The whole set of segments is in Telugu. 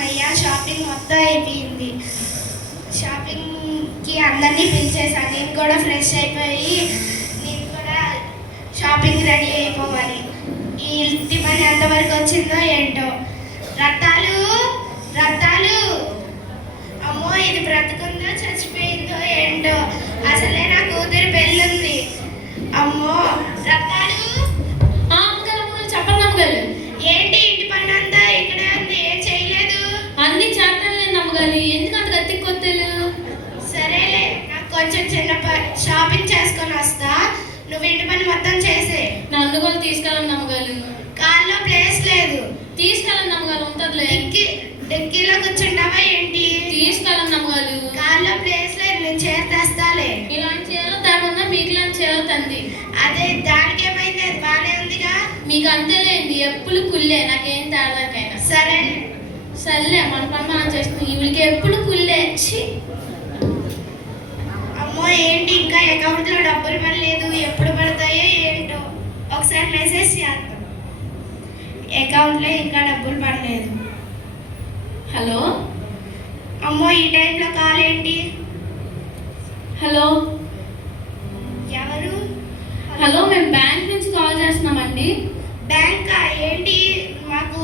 అమ్మయ్య షాపింగ్ మొత్తం అయిపోయింది. షాపింగ్కి అందరినీ పిలిచేసాను. నేను కూడా ఫ్రెష్ అయిపోయి నేను కూడా షాపింగ్ రెడీ అయిపోవాలి. ఈ ఇంటి పని ఎంతవరకు వచ్చిందో ఏంటో. రత్తాలు రత్తాలు, అమ్మో ఇది బ్రతుకుందో చచ్చిపోయిందో ఏంటో. అసలే నా కూతురు పెళ్ళుంది. అమ్మో రత్తాలు. చెప్పండి నమ్మగారు. ఏంటి ఇంటి పని అంతా ఇక్కడే ఉంది, ఏం చేయలేదు? అన్ని చేస్తాను నమ్మగారు. ఎందుకు అంత గట్టి కొత్తలు? సరేలే, నాకు కొంచెం చిన్న షాపింగ్ చేసుకొని వస్తా. నువ్వు ఇంటి పని మొత్తం చేసే. నన్ను కూడా తీసుకెళ్ళండి నమ్మగారు. కార్లో ప్లేస్ లేదు. తీసుకెళ్ళండి నమ్మగారు. ఉంటుందిలే. డిక్కీలో కూర్చుంటావా ఏంటి? తీసుకెళ్ళండి నమ్మగారు. కార్లో ప్లేస్ లేదు, నేను చేస్తాలే. ఇలాంటి చేయాలో తేమన్నా మీకు ఇలాంటి చేయాలో తంది. అదే దానికి ఏమైంది, అది బాగానే ఉందిగా. మీకు అంతేలేండి, ఎప్పుడు కుల్లే, నాకేం తేడాకైనా. సరేలే మన పని మనం చేస్తున్నాం. వీళ్ళకి ఎప్పుడు కుల్లే. అమ్మో ఏంటి ఇంకా అకౌంట్లో డబ్బులు పడలేదు, ఎప్పుడు పడతాయో ఏంటో. ఒకసారి మెసేజ్ చేద్దాం. అకౌంట్లో ఇంకా డబ్బులు పడలేదు. హలో. అమ్మో ఈ టైంలో కాల్ ఏంటి? హలో ఎవరు? హలో, మేము బ్యాంక్ నుంచి కాల్ చేస్తున్నామండి. బ్యాంకా? ఏంటి, మాకు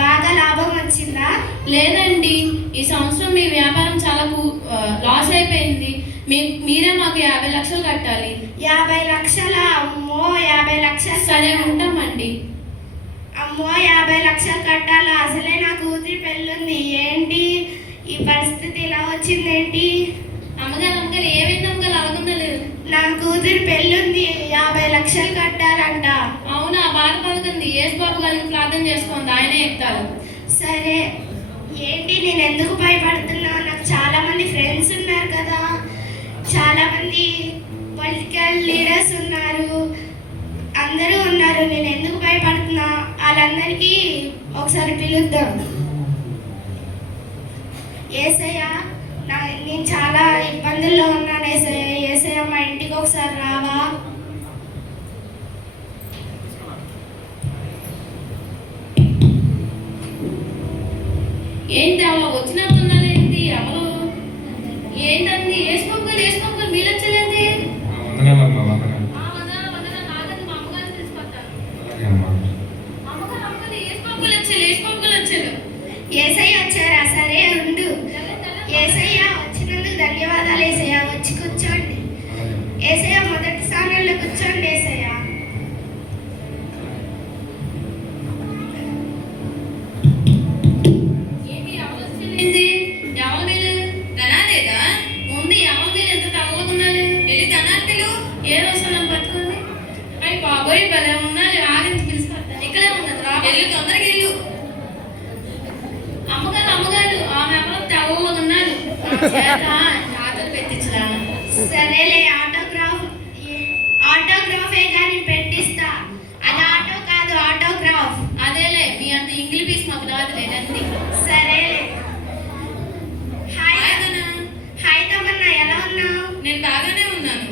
బాగా లాభం వచ్చిందా? లేదండి, ఈ సంవత్సరం మీ వ్యాపారం చాలా లాస్ అయిపోయింది. మీరే మాకు 50 లక్షలు కట్టాలి. 50 లక్షలా? అమ్మో 50 లక్షలు. సరే ఉంటామండి. అమ్మో 50 లక్షలు కట్టాలా? అసలే నా కూతురి పెళ్ళుంది. ఏంటి ఈ పరిస్థితి ఇలా వచ్చిందేంటి? అమ్మగారు ఏమైంది అమ్మగారు? అలాగన్నా లేదు. నా కూతురి పెళ్ళుంది, 50 లక్షలు కట్టాలంట. అవునా? బాధపడకండి, యేసు బాబు గారిని ప్రార్థన చేసుకోండి, ఆయనే ఎత్తారు. సరే. ఏంటి నేను ఎందుకు భయపడుతున్నా? నాకు చాలా మంది ఫ్రెండ్స్ ఉన్నారు కదా, చాలా మంది పొలిటికల్ లీడర్స్ ఉన్నారు, అందరూ ఉన్నారు. నేను ఎందుకు భయపడుతున్నా? వాళ్ళందరికీ ఒకసారి పిలుద్దాం. యేసయ్య, నేను చాలా ఇబ్బందుల్లో ఉన్నాను యేసయ్య. యేసయ్య మా ఇంటికి ఒకసారి రావా? ఏంటి అలా వచ్చినట్టున్నారేంటి? ఎవరు ఏంటండి? వేసుకోవాలి మీరు వచ్చలేంటి? యేసయ్య వచ్చారా? సరే ఉండు. యేసయ్య వచ్చినందుకు ధన్యవాదాలు యేసయ్య. వచ్చి కూర్చోండి యేసయ్య, మొదటి స్థానంలో కూర్చోండి యేసయ్య. బాబోయ్ భలే ఉన్నారు. ఆగించి పిలుచుకొస్తా. ఇక్కడే ఉన్నది, రా వెళ్ళు, తొందరగా వెళ్ళు. అమ్మగారు ఆమె ఎవరో తెల్లగా ఉన్నారు, ఆటోలు పెట్టించరా? సరేలే, ఆటోగ్రాఫే కానీ పెట్టిస్తా. అది ఆటో కాదు, ఆటోగ్రాఫ్. అదేలే, మీ అంత ఇంగ్లీష్ పీస్ మాకు రాదులే. నంది. సరేలే. హాయ్ తమన్నా, ఎలా ఉన్నావు? నేను బాగానే ఉన్నాను.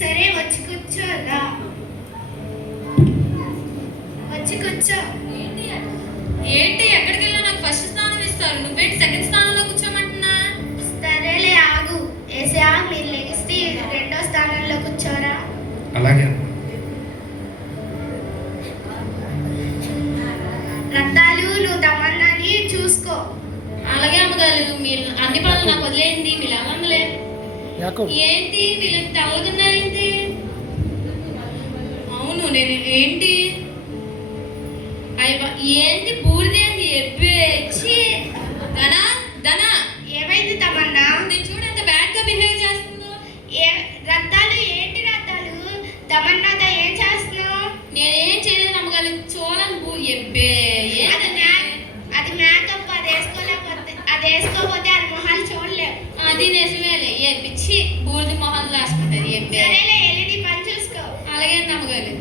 సరే వచ్చి కూర్చోదా. వచ్చి కూర్చో. ఏంటి ఎక్కడికి వెళ్ళా నాకు ఫస్ట్ స్థానం ఇస్తారు, నువ్వేంటి సెకండ్ స్థానంలో కూర్చోమంటున్నా? సరేలే ఆగు. యేసయ్య మీరు లెగిస్తే 2వ స్థానంలో కూర్చోరా. అలాగే. రత్తాలు, నువ్వు తమన్నాని చూసుకో. అలాగే అమ్మగారు, మీరు అన్ని పనులు నాకు వదిలేయండి. మీరు అవ్వండిలే. ఏంటి వీళ్ళు తెల్లగున్నారేంటి? అవును, నేను ఏంటి ఏంటి బూడిదేంటి? ఎబ్బేచ్చి ధనా ఏమైంది తమన్నా? నేను చూడు ఎంత బ్యాడ్ గా బిహేవ్ చేస్తుందో. రత్తాలు, ఏంటి రత్తాలు? తమన్నాతో ఏం చేస్తున్నావు? నేనేం చేయలేదు అమ్మగారు. చూడండి ఎబ్బే. అది మేకప్. అది వేసుకోకపోతే అది మొహాలు చూడలేవు. అది నిజమేలే. ఏ పిచ్చి బూడిది మొహాలు రాసుకుంటది. ఎబ్బే. సరేలే, వెళ్ళి పని చూసుకో. అలాగే అమ్మగారు.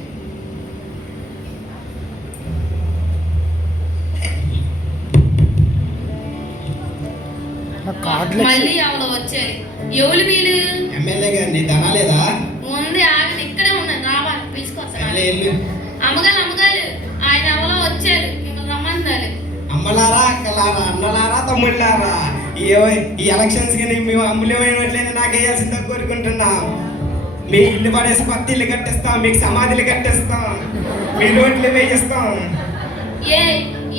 మళ్ళీ ఎవరో వచ్చారు. ఎవరు వీళ్ళు? ఎమ్మెల్యే గారిని ధనా లేదా? ఉంది, ఆమె ఇక్కడే ఉన్నది, రావాలి పిలుచుకొస్తారు. అమ్మగారు ఆయన ఎవరో వచ్చారు, మిమ్మల్ని రమ్మంటారు. అమ్మలారా అక్కల అక్కలారా, అన్నలారా, తమ్ముళ్ళారా, ఈ ఎలక్షన్స్ కి మేము అమూల్యమైనట్లయినా నాకు వేయాల్సిందో కోరుకుంటున్నా. మీ ఇల్లు పడేసి కొత్త ఇల్లు కట్టిస్తాం, మీకు సమాధులు కట్టిస్తాం, మీ రోడ్లు వేయిస్తాం.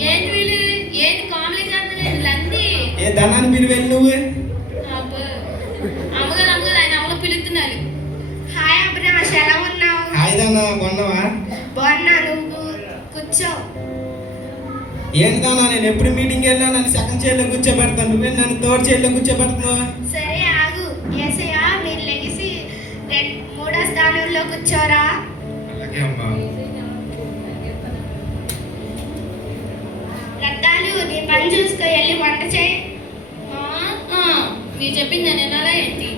ఏంటి వీళ్ళు ఏంటి కామెడీ చేస్తలేదు లంది ఏ ధనాన్ని మీరు వెళ్ళి నువ్వు అమ్మగారు ఆయన ఎవరో పిలుస్తున్నారు. హాయ్ అభినాష్, ఎలా ఉన్నావు? హాయిదానా, కొన్నావా? బాగున్నా, నువ్వు కూర్చో. ఏంటిదానా, నేను ఎప్పుడు మీటింగ్ వెళ్ళా నన్ను సెకండ్ చైర్లో కూర్చోబెడతాను, నువ్వే నన్ను థర్డ్ చైర్లో కూర్చోబెడుతున్నావా? సరే ఆగు. ఏసయ్య, మీరు లెగిసి మూడో స్థానంలో కూర్చోరా. అలాగే అమ్మా. రత్తాలు, నీ పని చూసుకో, వెళ్ళి వంట చేయి. మీరు చెప్పింది నేను వినాలా ఏంటి?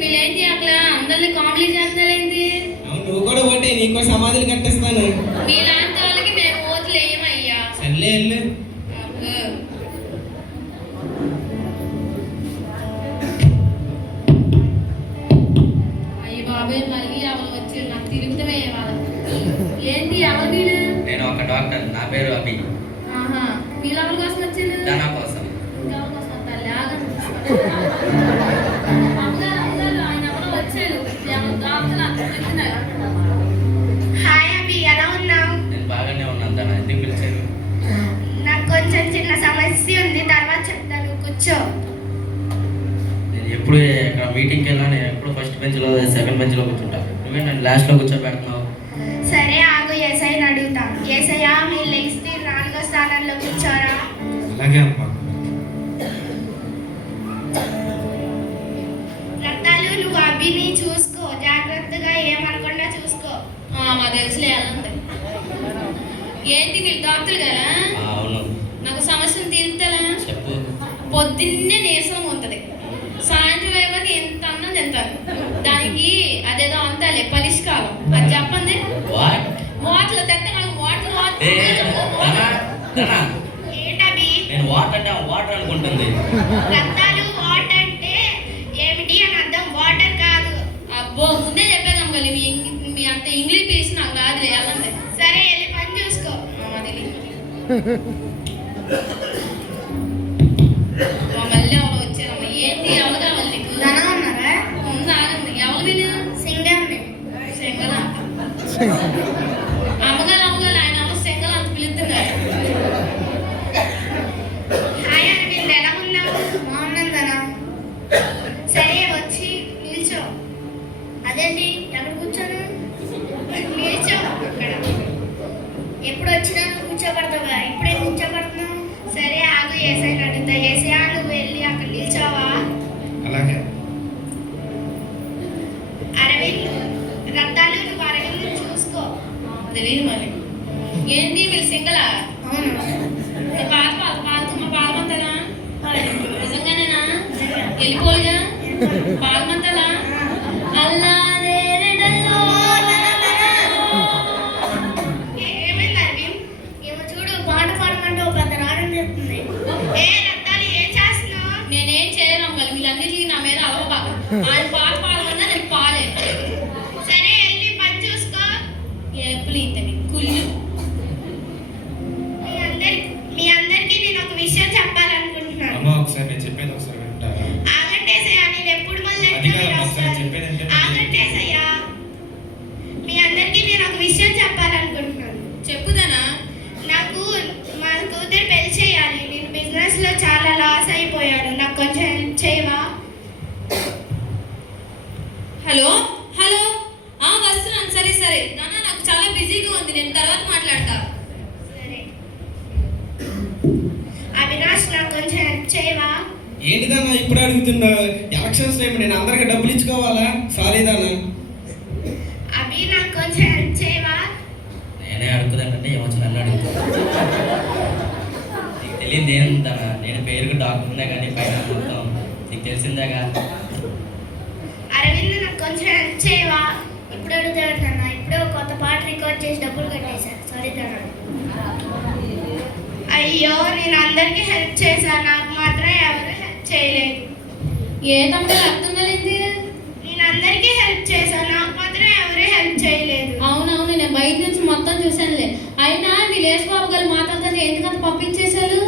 వీళ్ళేంటి అట్లా అందరినీ కామెడీ చేస్తున్నారేంటి? అవును, నువ్వు కూడా ఓటే, నీకు సమాధులు కట్టిస్తాను. మీలాంటి వాళ్ళకి మేము ఓట్లు వేయమయ్యా. సర్లే వెళ్ళు. అయ్యి బాబాయ్, మళ్ళీ ఎవరు వచ్చి నాకు తిరుగుతామే వాళ్ళ. ఏంటి ఎవరు వీళ్ళు? నేను ఒక డాక్టర్, నా పేరు అభి. ఆహా, వీళ్ళు ఎవరి కోసం వచ్చింది? ధన కోసం. ఎవరి కోసం తల్లి ఆగండి. అమ్మగారు ఆయన ఎవరో వచ్చారు. డాక్టర్ నాకు చెప్తున్నారు. హాయ్ అభి, ఎలా ఉన్నావు? నేను బాగానే ఉన్నాను. ధన ఎందుకు పిలిచారు? నాకు కొంచెం చిన్న సమస్య ఉంది, తర్వాత చెప్తాను, కూర్చో. నేను ఎప్పుడు ఇక్కడ మీటింగ్కి వెళ్ళినా నేను ఎప్పుడు ఫస్ట్ బెంచ్లో సెకండ్ బెంచ్లో కూర్చుంటాను. నువ్వే నన్ను లాస్ట్లో కూర్చోబెడుతున్నావు. సరే ఆగు, ఏసైని అడుగుతా. ఏసయ్య, మీరు లెగిస్తే 4వ స్థానంలో కూర్చోరా. అలాగే అమ్మా. రత్తాలు, నువ్వు అభిని చూసుకో, జాగ్రత్తగా ఏమనకుండా చూసుకో. మా తెలుసులే వెళ్ళండి. ఏంటి వీళ్ళు డాక్టర్ గారా? అవును, నాకు సమస్యను తీరుతారా? చెప్పు. పొద్దున్నే నీరసం ఉంటుంది, సాయంత్రం అయ్యేవారికి ఎంత అన్నం తింటారు. దానికి అదేదో అంతాలే పరిష్కారం, అది చెప్పండి. వాట్? వాటర్ తెస్తే నాకు వాటర్ ధన, ఏంటభి? నేను వాటర్ అనుకుంటుంది. రత్తాలు, వాట్ అంటే ఏమిటి అని అర్థం, వాటర్ కాదు. అబ్బో, ముందే చెప్పాను అమ్మగారు, మీ అంత ఇంగ్లీష్ పీస్ నాకు రాదులే వెళ్ళండి. సరే, వెళ్ళి పని చూసుకో. మళ్ళీ ఎవరు వచ్చారమ్మ? ఏంటి ఎవరు కావాలి నీకు? ధన ఉన్నారా? ముందు ఆగండి. ఎవరు వీళ్ళు? సింగర్ని. సెంగల అమ్మగారు ఆయన ఎవరు సెంగల్ అంత పిలుస్తున్నారు. హాయ్ అరవింద్, ఎలా ఉన్నావు? బాగున్నాను ధన. సరే, వచ్చి నిల్చో. అదేంటి, ఎక్కడ కూర్చోను? నిల్చో అక్కడ. ఎప్పుడు వచ్చినా నువ్వు కూర్చోబడతావా? ఇప్పుడే కూర్చోబడుతున్నావు. సరే ఆగు, ఏసైని అడుగుతా. ఏసయ్య, నువ్వు వెళ్ళి అక్కడ నిల్చోవా. అలాగే. అరవింద్, రత్తాలు, నువ్వు అరవింద్ చూసుకో. తెలియదు మరి. ఏంటి వీళ్ళు సింగలా? అవును. పాలమంతలా? నిజంగానేనా? వెళ్ళిపోలుగా పాలమంతలా? ఏమైంది అరవింద్? ఏమో చూడు, పాట పాడమంటే ఒక పెద్ద రాగం చెప్తుంది. ఏ రత్తాలు, ఏం చేస్తున్నావు? నేనేం చేయలేను అమ్మగారు, వీళ్ళన్నిటికీ నా మీద అలవబాక. ఆయన పాట పాడమన్నా నేను పాడలేను. సరే, వెళ్ళి పని చూసుకో. ఎప్పుడు ఇంతని కుళ్ళు. మీ అందరికీ నేను ఒక విషయం చెప్పాలనుకుంటున్నాను. అమ్మా, ఒకసారి నేను చెప్పేది ఒకసారి వింటారా? ఆగంటేసయ్యా, నేను ఎప్పుడు మళ్ళీ అది కాదమ్మా, ఒకసారి చెప్పేది అంటే ఆగంటేసయ్యా, మీ అందరికీ నేను ఒక విషయం చెప్పాలనుకుంటున్నాను. చెప్పుదానా? నాకు మా కూతురు పెళ్లి చేయాలి. నేను బిజినెస్ లో చాలా లాస్ అయిపోయాను, నాకు కొంచెం హెల్ప్ చేయవా? హలో హలో, వస్తున్నాను. సరే సరే నాన్న, నాకు చాలా బిజీగా ఉంది, నేను తర్వాత మాట్లాడతా. సరే అవినాష్, నాకు కొంచెం హెల్ప్ చేయవా? ఏంటిదన్నా ఇప్పుడు అడుగుతున్నా? ఎలక్షన్స్ టైం, నేను అందరికి డబ్బులు ఇచ్చుకోవాలా? సారీ దానా. అభి, నాకు కొంచెం హెల్ప్ చేయవా? నేనే అడుగుదానంటే ఏమొచ్చు నన్ను అడుగుతా. నీకు తెలియదు ఏంటన్నా, నేను పేరుకు డాక్టర్ ఉందా కానీ పైన మొత్తం నీకు తెలిసిందేగా. అరవింద్, నాకు కొంచెం హెల్ప్ చేయవా? ఇప్పుడు అడుగుతాను. ఇప్పుడే ఒక కొత్త పాట రికార్డ్ చేసి డబ్బులు కట్టేశాను. సారీ దానా. అయ్యో, నేను అందరికీ హెల్ప్ చేశాను, నాకు మాత్రం ఎవరు హెల్ప్ చేయలేదు. ఏంటమ్మా అర్థం కాలేదు? నేను అందరికీ హెల్ప్ చేశాను, నాకు మాత్రం ఎవరు హెల్ప్ చేయలేదు. అవునవును, నేను బయట నుంచి మొత్తం చూశానులే. అయినా వీళ్ళు యేసుబాబు గారు మాట్లాడితే ఎందుకంత పంపించేశారు?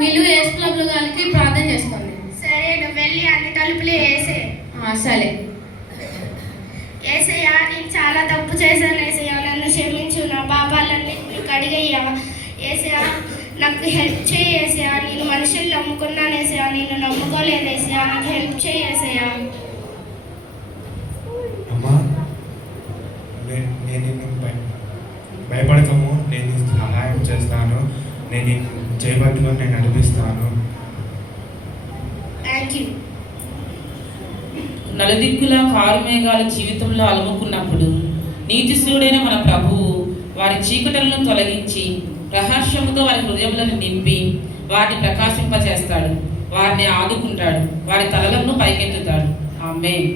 మీరు యేసు ప్రభు గారికి ప్రార్థన చేసుకోండి. సరే, నువ్వు వెళ్ళి అన్ని తలుపులు వేసే. సరే. ఏసయ్యా, నేను చాలా తప్పు చేశాను ఏసయ్యా, నన్ను క్షమించు, నా పాపాలన్నింటినీ కడిగయ్యా. ఏసయ్యా, నాకు హెల్ప్ చేయి ఏసయ్యా, నేను మనుషుల్ని నమ్ముకున్నాను ఏసయ్యా, నేను నమ్ముకోలేదు ఏసయ్యా, నాకు హెల్ప్ చేయి ఏసయ్యా. అమ్మా, నేను భయపడకము, నేను నీకు సహాయం చేస్తాను, నేను చేయబట్టుకొని నేను నడిపిస్తాను. Thank you. నలుదిక్కుల కారు మేఘాల జీవితంలో అలుముకున్నప్పుడు నీతిశూడైన మన ప్రభువు వారి చీకటులను తొలగించి రహస్యముతో వారి హృదయములను నింపి వాటిని ప్రకాశింపచేస్తాడు, వారిని ఆదుకుంటాడు, వారి తలలను పైకెత్తుతాడు. ఆమేన్.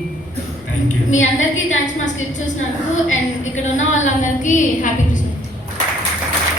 Thank you. మీ అందరికీ థ్యాంక్స్ మా స్క్రిప్ట్ చూసినందుకు. అండ్ ఇక్కడ ఉన్న